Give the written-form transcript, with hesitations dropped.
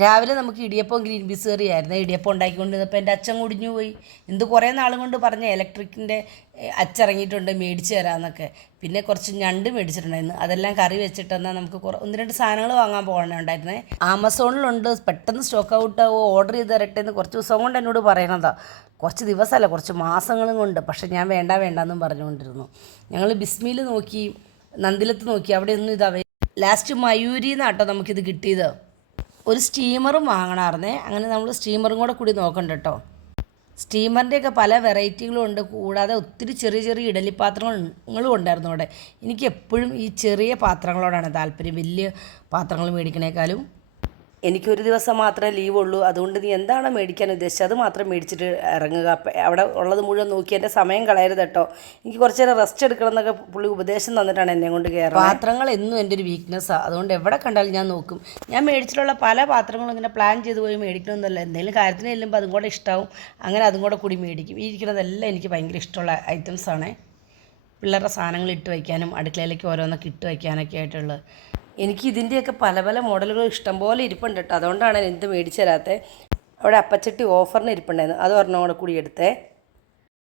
രാവിലെ നമുക്ക് idiyappam green peas കറിയായിരുന്നു. Idiyappam ഉണ്ടാക്കിക്കൊണ്ടിരുന്നപ്പോൾ എൻ്റെ അച്ഛൻ കുടിഞ്ഞു പോയി. കുറേ നാളും കൊണ്ട് പറഞ്ഞ ഇലക്ട്രിക്കിൻ്റെ അച്ചിറങ്ങിയിട്ടുണ്ട്, മേടിച്ച് തരാമെന്നൊക്കെ. പിന്നെ കുറച്ച് ഞണ്ട് മേടിച്ചിട്ടുണ്ടായിരുന്നു. അതെല്ലാം കറി വെച്ചിട്ടെന്നാൽ നമുക്ക് ഒന്ന് രണ്ട് സാധനങ്ങൾ വാങ്ങാൻ പോകാനുണ്ടായിരുന്നേ. ആമസോണിലുണ്ട്, പെട്ടെന്ന് സ്റ്റോക്ക് ഔട്ട് ആവുമോ, ഓർഡർ ചെയ്ത് തരട്ടെ എന്ന് കുറച്ച് ദിവസം കൊണ്ട് എന്നോട് പറയണതാണ്. കുറച്ച് ദിവസമല്ല, കുറച്ച് മാസങ്ങളും കൊണ്ട്. പക്ഷേ ഞാൻ വേണ്ടെന്നും പറഞ്ഞുകൊണ്ടിരുന്നു. ഞങ്ങൾ ബിസ്മിയിൽ നോക്കി, നന്ദിലത്ത് നോക്കി, അവിടെയൊന്നും ലാസ്റ്റ് മയൂരിൽ നിന്നാട്ടോ നമുക്കിത് കിട്ടിയത്. ഒരു സ്റ്റീമറും വാങ്ങണമായിരുന്നേ. അങ്ങനെ നമ്മൾ സ്റ്റീമറും കൂടി നോക്കണ്ട കേട്ടോ. സ്റ്റീമറിൻ്റെയൊക്കെ പല വെറൈറ്റികളും ഉണ്ട്. കൂടാതെ ഒത്തിരി ചെറിയ ചെറിയ ഇഡലി പാത്രങ്ങളും ഉണ്ടായിരുന്നു അവിടെ. എനിക്ക് എപ്പോഴും ഈ ചെറിയ പാത്രങ്ങളോടാണ് താല്പര്യം, വലിയ പാത്രങ്ങൾ മേടിക്കണേക്കാളും. എനിക്കൊരു ദിവസം മാത്രമേ ലീവുള്ളൂ. അതുകൊണ്ട് നീ എന്താണോ മേടിക്കാൻ ഉദ്ദേശിച്ചത് അത് മാത്രം മേടിച്ചിട്ട് ഇറങ്ങുക. അവിടെ ഉള്ളത് മുഴുവൻ നോക്കി എൻ്റെ സമയം കളയരുത് കേട്ടോ. എനിക്ക് കുറച്ച് നേരം റെസ്റ്റ് എടുക്കണം എന്നൊക്കെ പുള്ളി ഉപദേശം തന്നിട്ടാണ് എന്നെ കൊണ്ട് കയറുന്നത്. പാത്രങ്ങൾ എന്നും എൻ്റെ ഒരു വീക്ക്നെസ്സാണ്. അതുകൊണ്ട് എവിടെ കണ്ടാലും ഞാൻ നോക്കും. ഞാൻ മേടിച്ചിട്ടുള്ള പല പാത്രങ്ങളും ഇങ്ങനെ പ്ലാൻ ചെയ്ത് പോയി മേടിക്കണമെന്നല്ല. എന്തെങ്കിലും കാര്യത്തിന് ചെല്ലുമ്പോൾ അതും കൂടെ ഇഷ്ടമാവും. അങ്ങനെ അതും കൂടി മേടിക്കും. ഈ ഇരിക്കുന്നതെല്ലാം എനിക്ക് ഭയങ്കര ഇഷ്ടമുള്ള ഐറ്റംസാണ്. പിള്ളേരുടെ സാധനങ്ങൾ ഇട്ട് വയ്ക്കാനും അടുക്കളയിലേക്ക് ഓരോന്നൊക്കെ ഇട്ട് വയ്ക്കാനൊക്കെ ആയിട്ടുള്ളത്. എനിക്ക് ഇതിൻ്റെയൊക്കെ പല പല മോഡലുകൾ ഇഷ്ടംപോലെ ഇരിപ്പുണ്ട് കേട്ടോ. അതുകൊണ്ടാണ് എന്ത് മേടിച്ചു തരാത്തത്. അവിടെ അപ്പച്ചട്ടി ഓഫറിന് ഇരിപ്പുണ്ടായിരുന്നു. അത് ഒരെണ്ണം കൂടി എടുത്തേ.